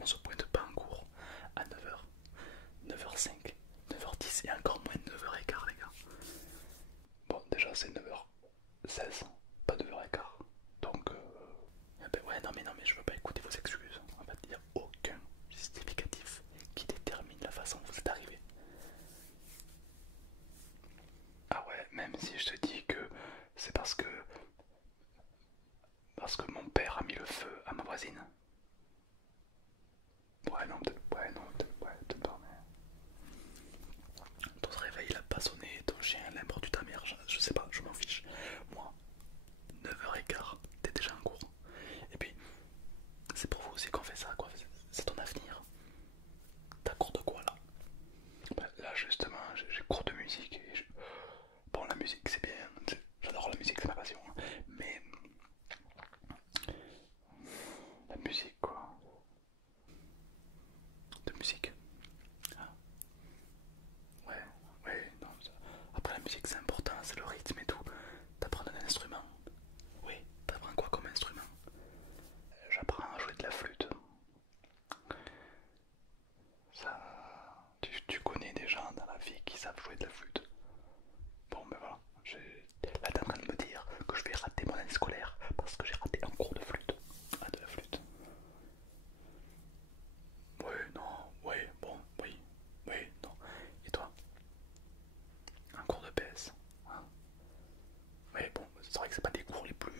on se pointe pas en cours à 9h, 9h05, 9h10 et encore moins 9h15 les gars. Bon déjà c'est 9h16, pas 9h15. Donc eh ben ouais non mais je veux pas écouter vos excuses. En fait il n'y a aucun justificatif qui détermine la façon dont vous êtes arrivé. Ah ouais, même si je te dis que c'est parce que mon père a mis le feu à ma voisine. Ouais non peut-être peut-être pas mais... Ton réveil il a pas sonné, ton chien l'a mordu ta mère, je sais pas, je m'en fiche. Moi, 9h15, t'es déjà en cours. Et puis, c'est pour vous aussi qu'on fait ça, quoi. C'est ton avenir. T'as cours de quoi là? Bah, là justement, j'ai cours de musique. Bon, la musique c'est bien, j'adore la musique, c'est ma passion. Mais la musique quoi. De musique. Ah, ouais, ouais, non. Après la musique c'est important, c'est le rythme et tout. T'apprends un instrument. Oui, t'apprends quoi comme instrument? J'apprends à jouer de la flûte. Ça, tu connais des gens dans la vie qui savent jouer de la flûte. Bon, ben voilà. Là, t'es en train de me dire que je vais rater mon année scolaire parce que j'ai raté un cours de flûte. Ah, de la flûte. Oui, non, oui, bon, oui, oui, non. Et toi? Un cours de PS, hein? Oui, bon, c'est vrai que c'est pas des cours les plus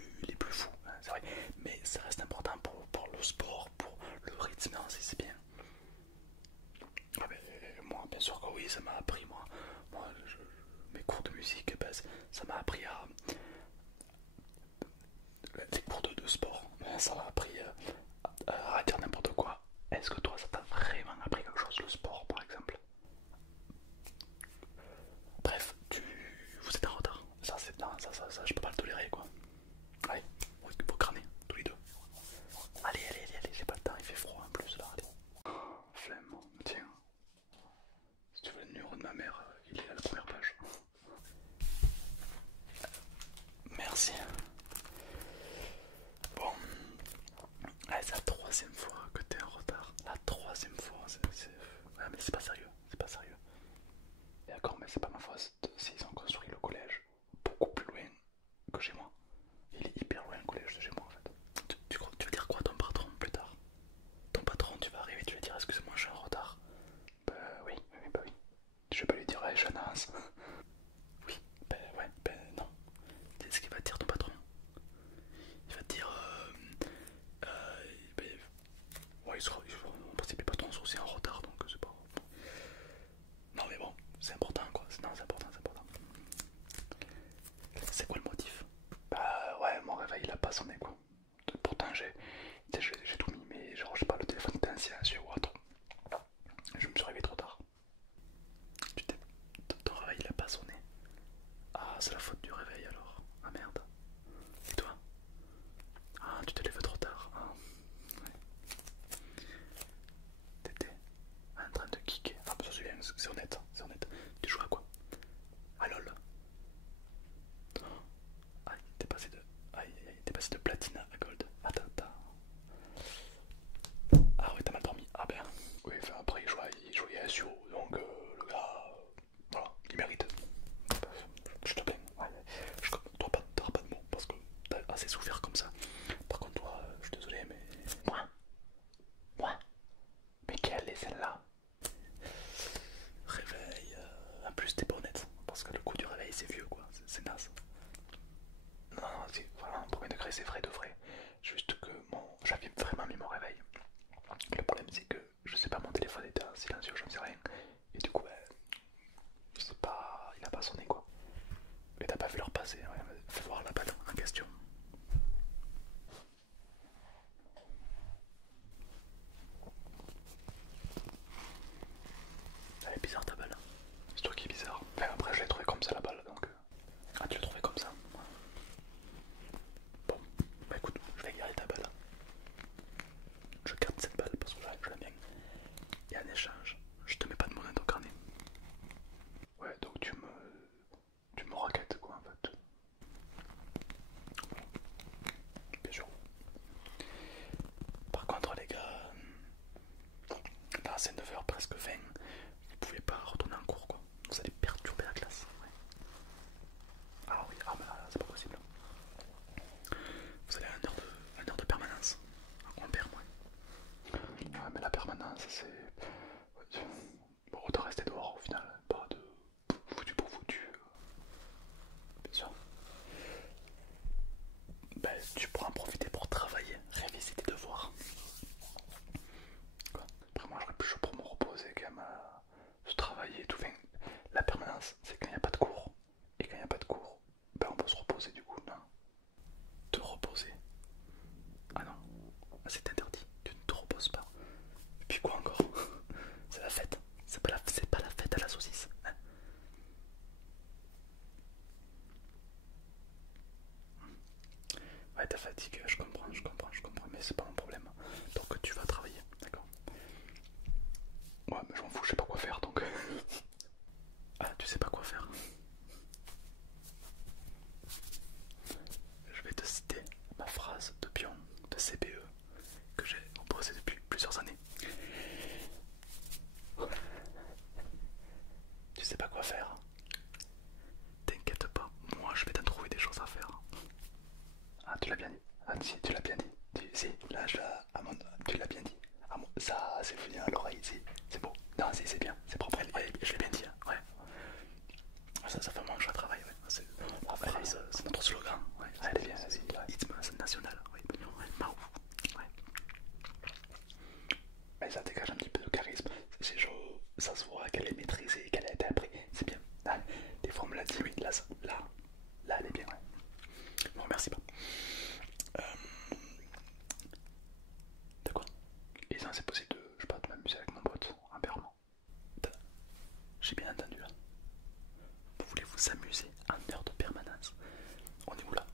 fous, hein, c'est vrai. Mais ça reste important pour le sport, pour le rythme, hein, c'est bien. Ah ben, moi, bien sûr que oui, ça m'a appris, moi mes cours de musique, ben, ça m'a appris à... Les cours de sport, ben, ça m'a appris à dire n'importe quoi. Est-ce que toi, ça t'a vraiment appris quelque chose, le sport, par exemple? Bref, vous êtes en retard. Ça, c'est... Non, ça, je peux pas le tolérer, quoi. Allez, vous crânez, tous les deux. Allez, j'ai pas le temps, il fait froid en plus, là, allez. Flemme, tiens. Si tu veux le numéro de ma mère, il est à la première page. Merci. Bon, presque 20, vous pouvez pas retourner en cours quoi. Vous allez perturber la classe. Ouais. Ah oui, ah bah là, c'est pas possible. Vous allez à 1 heure de permanence. On perd moins. Ouais, mais la permanence c'est. Bon, autant rester dehors au final, pas de foutu pour foutu. Bien sûr. Ben, tu pourras en profiter pour travailler, réviser tes devoirs. Quoi. Après, moi j'aurais plus chaud pour me reposer quand même, se travailler et tout. Enfin, la permanence, c'est quand il n'y a pas de cours. Et quand il n'y a pas de cours, ben on peut se reposer du coup, non? Te reposer? Ah non, c'est interdit, tu ne te reposes pas. Et puis quoi encore? C'est la fête, c'est pas la fête à la saucisse. Hein. Ouais, t'as fatigué, je comprends, mais c'est pas mon problème. Donc tu vas travailler, d'accord? Ouais, mais je m'en fous, je sais pas quoi faire donc. Ah, tu sais pas quoi faire? Je vais te citer ma phrase de pion de CPE que j'ai composée depuis plusieurs années. Tu sais pas quoi faire? T'inquiète pas, moi je vais t'en trouver des choses à faire. Ah, tu l'as bien dit. Ah, si, tu l'as bien dit. Si, là, tu l'as bien dit. Ah, moi, ça, c'est venu à l'oreille, si, c'est beau. Non, si, c'est bien, c'est propre. Je l'ai bien dit, hein. Ouais. Ça fait un moment que je travaille, ouais. C'est la phrase, c'est notre slogan. Ouais. Elle est bien, vas-y. Rythme national. Ouais. Mao. Ouais. Mais ça dégage un petit peu de charisme. C'est chaud, ça se voit qu'elle est maîtrisée, qu'elle a été apprise. C'est bien. Ah, des fois on me l'a dit, oui, là, elle est bien, ouais. Bon, merci pas. De quoi? Et ça, c'est possible de, je sais pas, de m'amuser avec mon pote, un perman. J'ai bien entendu là. Vous voulez vous amuser en heure de permanence? On est où là?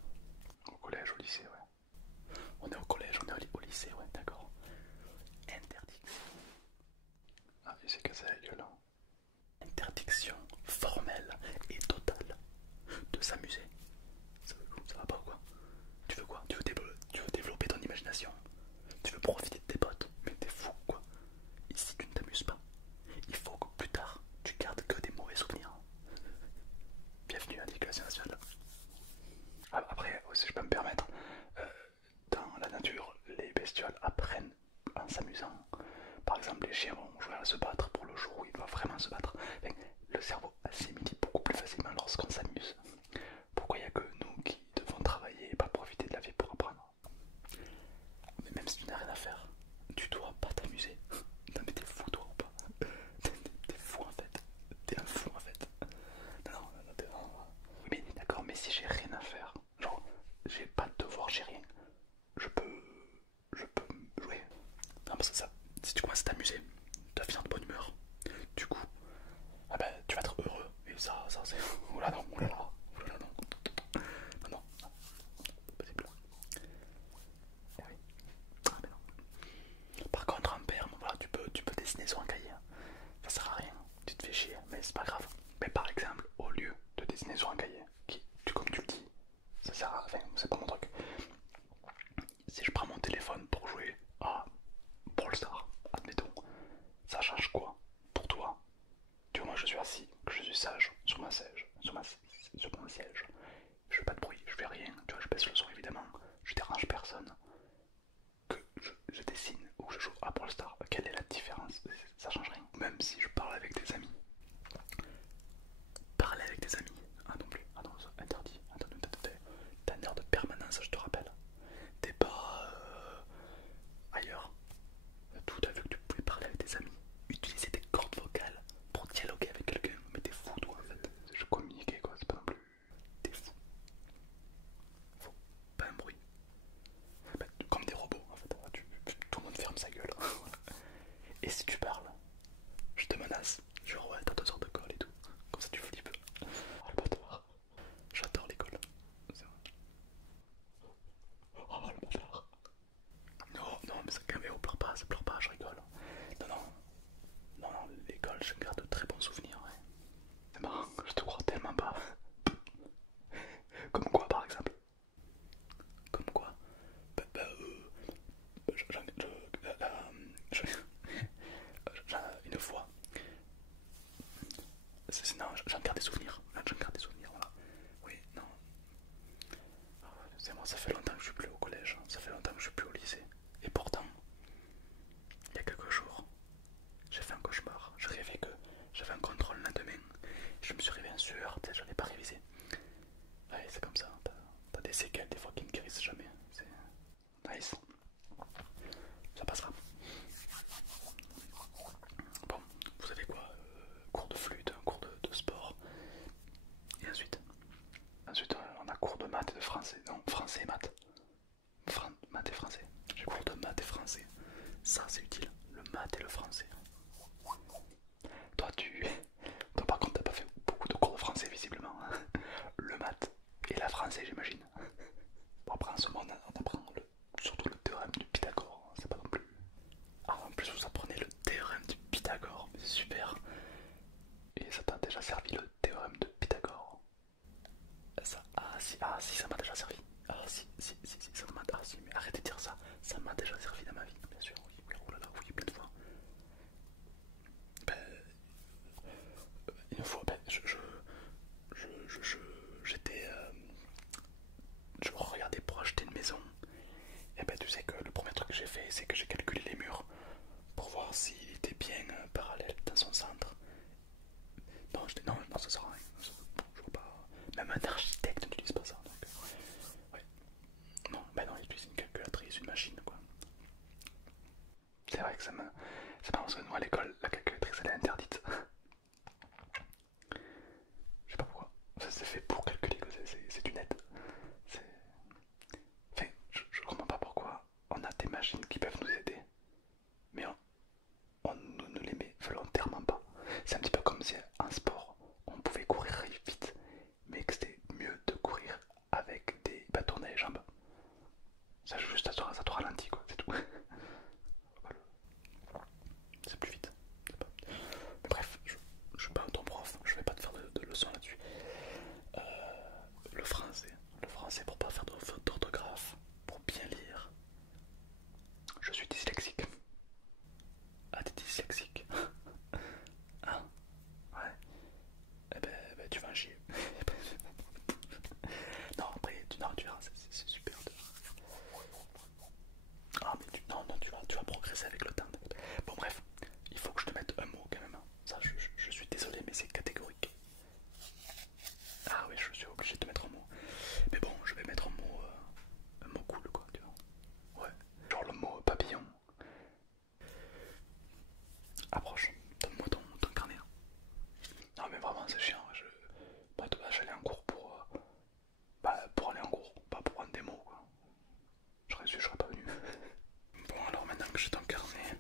Au collège, au lycée, ouais. On est au collège, on est au lycée, ouais, d'accord. Interdiction. Ah, il s'est cassé la gueule là. Interdiction formelle et totale de s'amuser. Ça va pas ou quoi? Tu veux quoi? Tu veux développer ton imagination? Tu veux profiter de tes potes? Mais t'es fou quoi. Ici tu ne t'amuses pas. Il faut que plus tard tu gardes que des mauvais souvenirs. Bienvenue à l'éducation nationale. Après, si je peux me permettre, dans la nature, les bestioles apprennent en s'amusant. Par exemple, les chiens vont jouer à se battre pour le jour où ils doivent vraiment se battre. Enfin, le cerveau assimile beaucoup plus facilement lorsqu'on s'amuse. Pourquoi il n'y a que nous qui devons travailler et pas profiter de la vie pour apprendre? Mais même si tu n'as rien à faire, tu dois pas t'amuser. Non mais t'es fou toi ou pas? T'es fou en fait. T'es un fou en fait. Non, t'es vraiment... Oui mais d'accord, mais si j'ai rien à faire, genre j'ai pas de devoir, j'ai rien, je peux... jouer. Non parce que ça, si tu commences à t'amuser, tu vas finir de bonne humeur. Du coup, ah ben tu vas être heureux. Et ça c'est... Oula non, oula là, oula non. Non, pas possible. Eh oui. Ah mais non. Par contre en perme, voilà, tu peux dessiner sur un cahier. Ça sert à rien, tu te fais chier, mais c'est pas grave. Mais par exemple, au lieu de dessiner sur un cahier, comme tu le dis, ça sert à rien, c'est pas mon truc. Si je prends mon téléphone pour jouer à Brawl Stars, admettons, ça change quoi pour toi? Tu vois, moi je suis assis, que je suis sage sur mon siège, je fais pas de bruit, je fais rien, tu vois, je baisse le son évidemment, je dérange personne, que je dessine ou que je joue à Brawl Stars, quelle est la différence? Ça change rien. Même si je parle avec des amis. Parler avec des amis? Ah non plus, ah non, ça, interdit. T'as une heure de permanence, je te rappelle. T'es pas ailleurs. Tout a vu que tu pouvais parler avec tes amis, utiliser tes cordes vocales pour dialoguer avec quelqu'un. Mais t'es fou toi en fait. Je communiquais quoi, c'est pas non plus. T'es fou. Faut pas un bruit. Bah, comme des robots en fait. Tout le monde ferme sa gueule. Et si tu parles, je te menace. Genre ouais, t'as 2 heures de colle et tout. Comme ça tu flippes. Oh le bâtard. J'adore l'école. Oh le bâtard. Non, mais ça caméo, pleure pas, ça pleure pas, je rigole. Non, l'école, je garde de très bons souvenirs, ouais. C'est marrant, je te crois tellement pas. Comme quoi, par exemple? Comme quoi? Une fois, j'avais pas révisé. Ouais, c'est comme ça, t'as des séquelles des fois qui ne guérissent jamais. C'est nice. Ça passera. Bon, vous savez quoi, cours de flûte, cours de sport. Et ensuite on a cours de maths et de français. Non, français et maths. Maths et français. J'ai cours de maths et français. Ça c'est utile, le maths et le français. Toi Toi par contre t'as pas fait beaucoup de cours de français visiblement. Le maths et la français j'imagine. Bon après en ce moment on apprend surtout le théorème du Pythagore, c'est pas non plus. Ah en plus vous apprenez le théorème du Pythagore, mais c'est super. Et ça t'a déjà servi le théorème de Pythagore? Ça, ah si ça m'a déjà servi. Ah si, ça m'a. Ah si, mais arrêtez de dire ça. Ça m'a déjà servi dans ma vie, bien sûr. Oui, oh là là, oui, plein de fois. Ben, une fois, ben, j'étais. Je regardais pour acheter une maison. Et ben, tu sais que le premier truc que j'ai fait, c'est que j'ai calculé les murs pour voir s'il était bien parallèle dans son centre. Non, non, ça sert à rien. Je vois pas. Même un architecte n'utilise pas ça. Donc, ouais. Non, bah non, il utilise une calculatrice, une machine, quoi. C'est vrai que ça me. C'est marrant parce que nous à l'école, la calculatrice elle est interdite. Je sais pas pourquoi. C'est fait pour calculer, c'est du net. Enfin, je comprends pas pourquoi on a des machines qui peuvent nous aider, mais on ne les met volontairement pas. C'est un petit peu comme si en sport on pouvait courir vite, mais que c'était mieux de courir avec des bâtons dans les jambes. Ça juste ça te ralentit quoi, c'est tout. Voilà. C'est plus vite. Mais bref, je suis pas ton prof, je vais pas te faire de leçons là-dessus. Euh, le français pour pas faire de faute d'orthographe, pour bien lire. Je suis dyslexique. Ah t'es dyslexique. Hein? Ouais. Eh ben, tu vas en chier. Non après non, tu verras, c'est super. Ah mais tu vas progresser avec le temps. Bon bref, il faut que je te mette un mot quand même. Ça je suis désolé mais c'est catégorique. Ah oui je suis obligé de te mettre un mot. Mais bon je vais mettre un mot cool quoi tu vois. Ouais. Genre le mot papillon. Approche, donne-moi ton carnet. Non mais vraiment c'est chiant. Bah, de base j'allais en cours pour aller en cours, pas pour prendre des mots quoi. J'aurais su, je serais pas venu. Bon alors maintenant que j'ai ton carnet,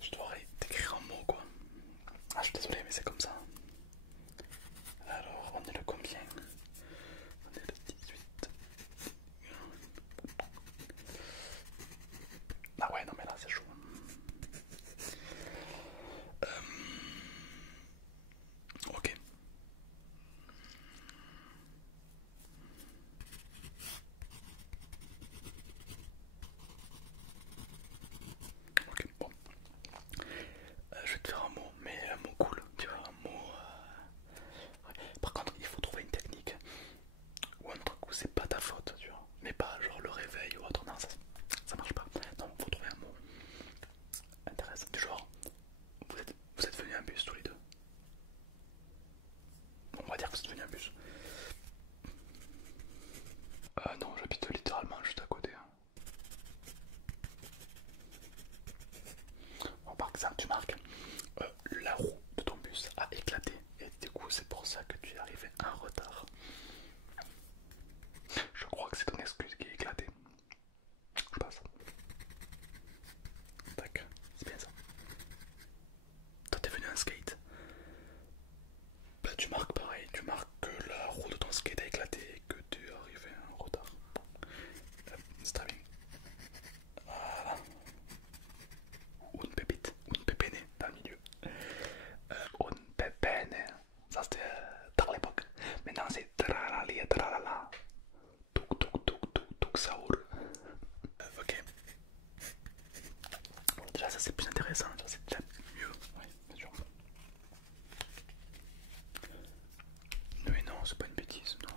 je dois t'écrire un mot quoi. Ah je suis désolé mais c'est comme ça. Alors on est le combien? On est le 18. Ah ouais non mais là c'est chaud. Ok. Ok bon. Je vais te faire un mot, mais un mot cool, tu vois, un mot. Ouais. Par contre, il faut trouver une technique ou un truc où c'est pas ta faute, tu vois, mais pas genre le réveil ou autre. Non, ça marche pas. Non, faut trouver un mot intéressant. Du genre, vous êtes venus en bus tous les deux. On va dire que vous êtes venus en bus. Non, j'habite littéralement juste à côté. Hein. Bon, par exemple, tu marques la roue de ton bus a éclaté et du coup, c'est pour ça que tu es arrivé en retard. Je crois que c'est ton excuse qui est éclatée. Je passe. Tac, c'est bien ça. Toi, t'es venu en skate. Bah, tu marques pareil, tu marques que la roue de ton skate a éclaté et que tu es arrivé en retard. C'est très bien. Voilà. Ou une pépite, ou une pépénée dans le milieu. Une pépéne, ça c'était dans l'époque. Maintenant c'est tralali tralala. Tuk tuk tuk tuk tuk saour. Ok. Déjà ça c'est plus intéressant, ça c'est déjà mieux. Oui, bien sûr. Mais non, c'est pas une bêtise, non.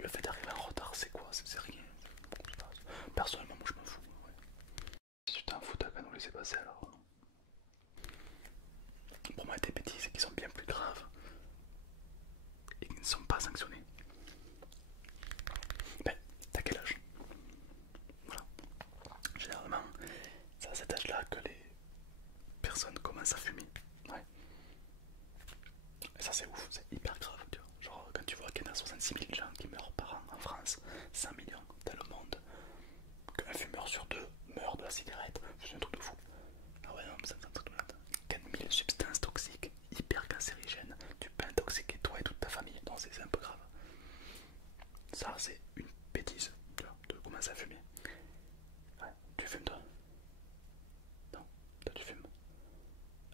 Le fait d'arriver en retard c'est quoi? C'est rien. Personnellement moi je m'en fous. Ouais. Si tu t'en fous t'as qu'à nous laisser passer alors. Pour moi des bêtises qui sont bien plus graves. sont pas sanctionnés. Ben, t'as quel âge? Voilà. Généralement, c'est à cet âge-là que les personnes commencent à fumer. Ouais. Et ça c'est ouf, c'est hyper grave, tu vois. Genre quand tu vois qu'il y en a 66 000 gens qui meurent par an en France, 5 millions dans le monde, qu'un fumeur sur deux meurt de la cigarette, c'est un truc de fou. Ah ouais, non, mais c'est un truc de malade. 4000 substances toxiques, hyper cancérigènes, tu peux intoxiquer toi et toute ta famille, non c'est un peu grave. Ça c'est une bêtise, tu vois, de commencer à fumer. Ouais, tu fumes toi? Non, toi tu fumes.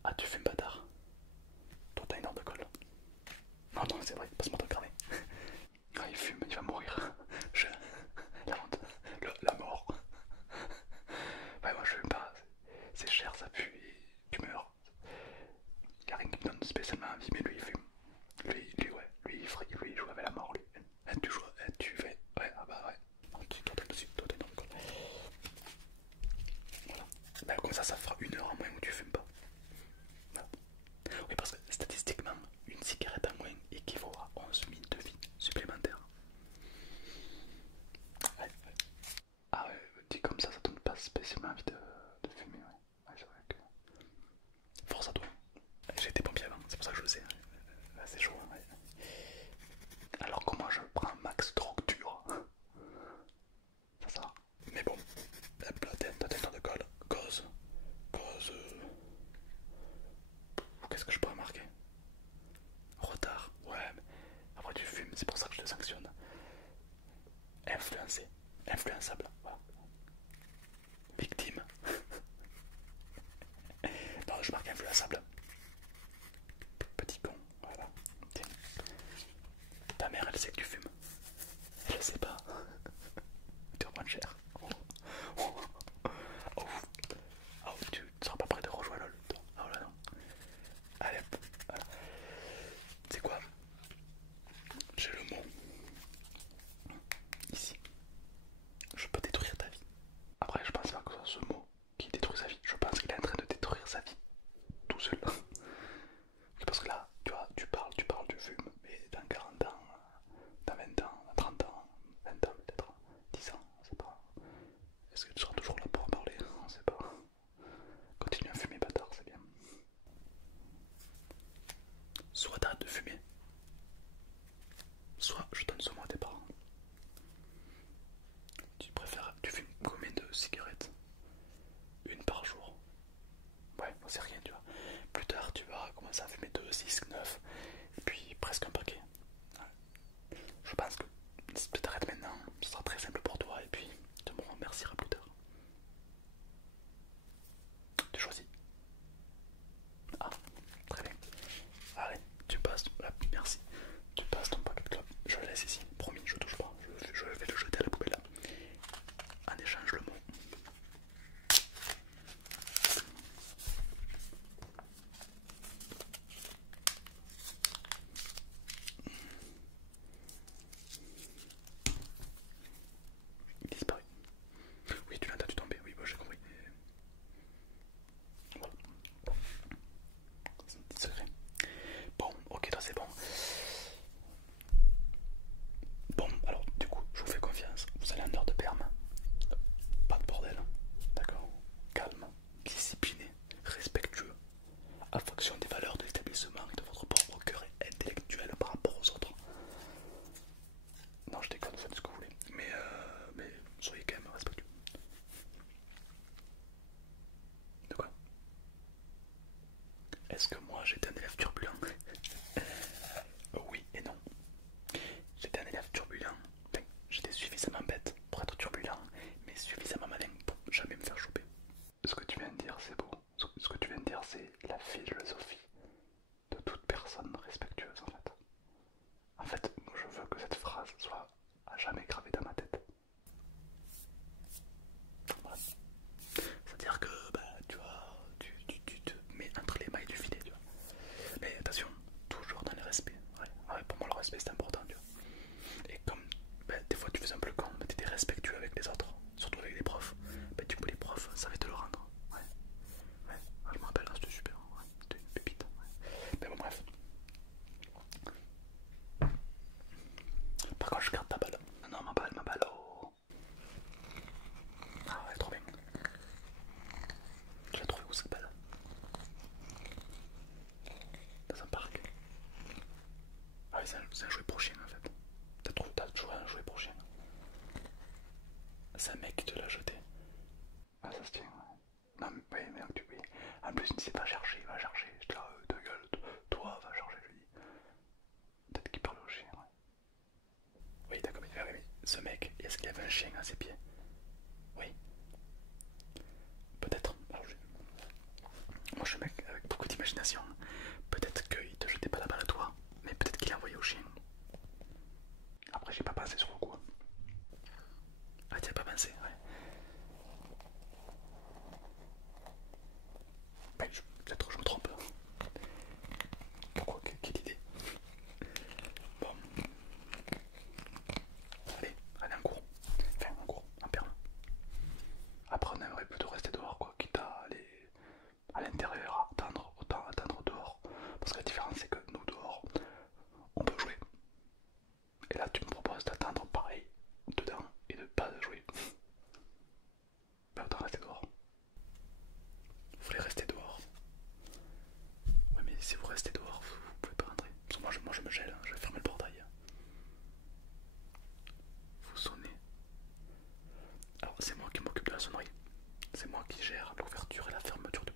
Ah tu fumes bâtard. Toi t'as une heure de colle. Non, non, c'est vrai, passe-moi ton carnet. Ah, il fume, il va mourir. Je... La honte, la mort. Ouais, moi je fume pas, c'est cher, ça pue et tu meurs. Il y a rien qui me donne spécialement envie, mais lui il fume. Ouais, lui il joue avec la mort, lui. Tu joues, tu fais. Ouais, ah bah ouais. Toi t'es dessus, toi t'es dans le col. Voilà. Bah, comme ça fera une heure en moins où tu fumes pas. Voilà. Oui, parce que statistiquement, une cigarette en moins équivaut à 11 minutes de vie supplémentaires. Ouais, ouais. Ah ouais, dit comme ça donne pas spécialement envie de fumer, ouais. Ouais, c'est vrai que... Force à toi. J'ai été pompier avant, c'est pour ça que je le sais. Là, c'est chaud, ouais. Alors comment je prends max drogue dure? Ça. Mais bon, la tête de colle, cause... Qu'est-ce que je peux remarquer? Retard, ouais, mais après tu fumes, c'est pour ça que je te sanctionne. Influencé, influençable, voilà. Victime. Non, je marque influençable. Petit con, voilà. Tiens. Ta mère, elle sait que tu fumes. Elle le sait pas. Tu reprends cher. Oh. Oh. Oh, tu seras pas prêt de rejoindre LOL. Oh là non. Allez hop. Voilà. C'est quoi? J'ai le mot. Ici. Je peux détruire ta vie. Après, je pense pas que ce soit ce mot qui détruit sa vie. Je pense qu'il est en train de détruire sa vie. Tout seul. Parce que là, tu vois, tu parles, tu fumes, mais dans 40 ans, dans 20 ans, dans 30 ans, 20 ans peut-être, 10 ans, on sait pas. Est-ce que tu seras toujours là pour en parler? On sait pas. Continue à fumer, bâtard, c'est bien. Soit t'arrêtes de fumer, soit je donne ce mot à tes parents. Tu fumes combien de cigarettes? Une par jour? Ouais, c'est rien, tu vois. Plus tard, tu vas commencer à fumer 2, 6, 9, et puis presque un paquet. Je pense que si tu t'arrêtes maintenant, ce sera très simple pour toi, et puis tu me remercieras plus tard. Tu choisis. Ah, très bien. Allez, tu passes. Merci. Tu passes ton paquet de clopes. Je le laisse ici. Promis, je touche pas. Je vais le jeter à la poubelle. En échange, le mot. Il disparaît. Oui, tu l'as entendu tomber. Oui, bah, j'ai compris. Voilà. C'est un petit secret. Bon, ok, toi c'est bon. Bon, alors du coup, je vous fais confiance. Vous allez en heure de perme. Pas de bordel. D'accord? Calme, discipliné, respectueux. En fonction des valeurs de l'établissement et de votre propre cœur intellectuel par rapport aux autres. Non, je déconne, faites ce que vous voulez. Mais soyez quand même respectueux. De quoi? Est-ce que moi j'étais un élève turbulent? Oui et non. J'étais un élève turbulent. Enfin, j'étais suffisamment bête pour être turbulent, mais suffisamment malin pour jamais me faire choper. Ce que tu viens de dire, c'est beau. Ce que tu viens de dire, c'est la philosophie de toute personne respectueuse en fait. En fait, je veux que cette phrase soit à jamais gravée dans ma tête. Voilà. C'est-à-dire que, bah, tu vois, tu te mets entre les mailles du filet, tu vois. Mais attention, Non, mais, oui, mais donc, oui. En plus, il ne sait pas chercher, il va chercher. Je là, ta gueule, toi, va chercher, je lui dis. Peut-être qu'il parle au chien, ouais. Oui, d'accord, mais ce mec, est-ce qu'il avait un chien à ses pieds? Oui, peut-être. Moi, je suis un mec avec beaucoup d'imagination. Peut-être qu'il te jetait pas la balle à toi, mais peut-être qu'il l'a envoyé au chien. Après, j'ai pas pensé sur le coup. Ah, t'y as pas pensé, ouais. Ben, peut-être que je me trompe. Pourquoi? Quelle idée? Bon, allez en cours. Enfin, en cours, en perle. Après, on aimerait plutôt rester dehors, quoi, quitte à aller à l'intérieur, à attendre, autant attendre dehors. Parce que la différence, c'est que nous, dehors, on peut jouer. Et là, tu me proposes d'attendre pareil, dedans, et de pas jouer. Ben, autant rester dehors. Vous voulez rester dehors? Ouais, mais si vous restez dehors, vous pouvez pas rentrer. Parce que moi, je me gèle, hein, je vais fermer le portail. Vous sonnez. Alors, c'est moi qui m'occupe de la sonnerie. C'est moi qui gère l'ouverture et la fermeture du